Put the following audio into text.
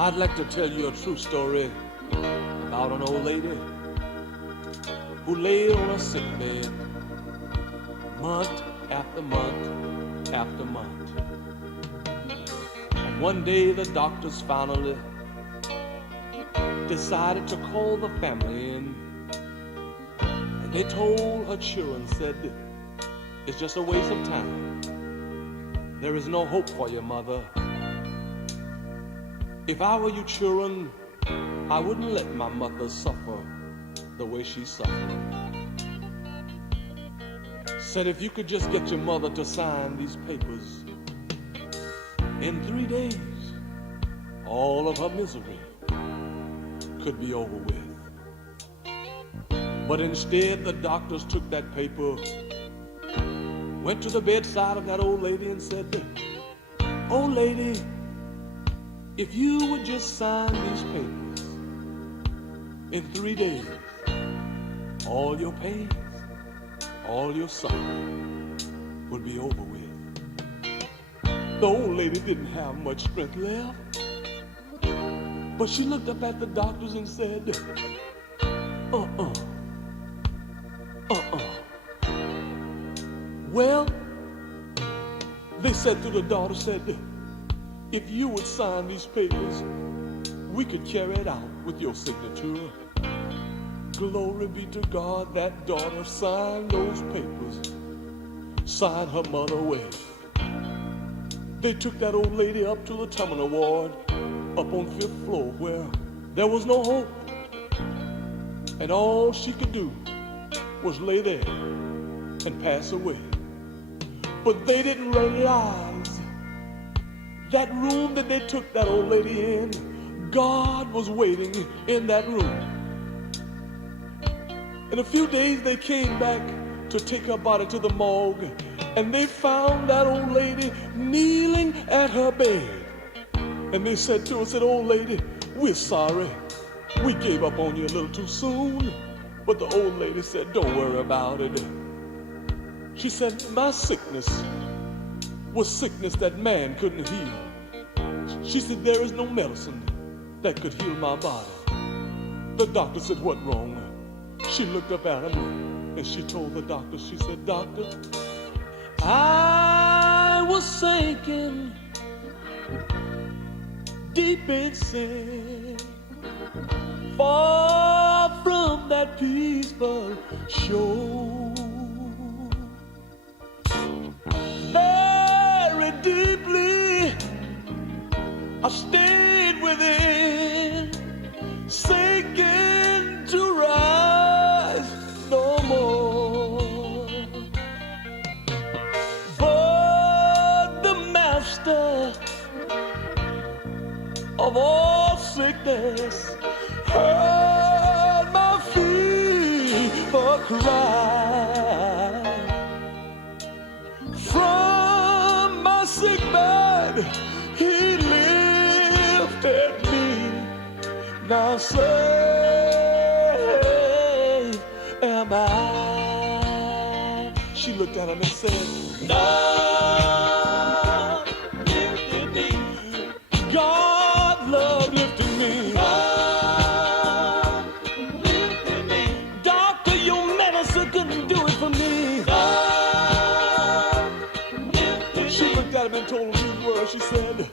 I'd like to tell you a true story about an old lady who lay on a sick bed month after month after month. And one day the doctors finally decided to call the family in, and they told her children, said, it's just a waste of time. There is no hope for your mother. If I were you children, I wouldn't let my mother suffer the way she suffered. Said if you could just get your mother to sign these papers, in 3 days, all of her misery could be over with. But instead, the doctors took that paper, went to the bedside of that old lady and said, old lady, if you would just sign these papers, in 3 days, all your pains, all your suffering would be over with. The old lady didn't have much strength left, but she looked up at the doctors and said, Well, they said to the daughter, said, if you would sign these papers, we could carry it out with your signature. Glory be to God, that daughter signed those papers, signed her mother away. They took that old lady up to the terminal ward, up on 5th floor, where there was no hope. And all she could do was lay there and pass away. But they didn't realize that room that they took that old lady in, God was waiting in that room. In a few days, they came back to take her body to the morgue, and they found that old lady kneeling at her bed. And they said to her, said, old lady, we're sorry. We gave up on you a little too soon. But the old lady said, don't worry about it. She said, my sickness was sickness that man couldn't heal. She said, there is no medicine that could heal my body. The doctor said, what wrong? She looked up at him and she told the doctor, she said, doctor, I was sinking deep in sin, far from that peaceful shore. Very deeply I stayed within, sinking to rise no more. But the master of all sickness heard my feeble cry. From my sick bed he lifted me. Now saved am I. She looked at him and said, God lifted me. God love lifted me. God lifted me. Doctor, your medicine couldn't do it for me. God lifted me. She looked at him and told him these words. She said,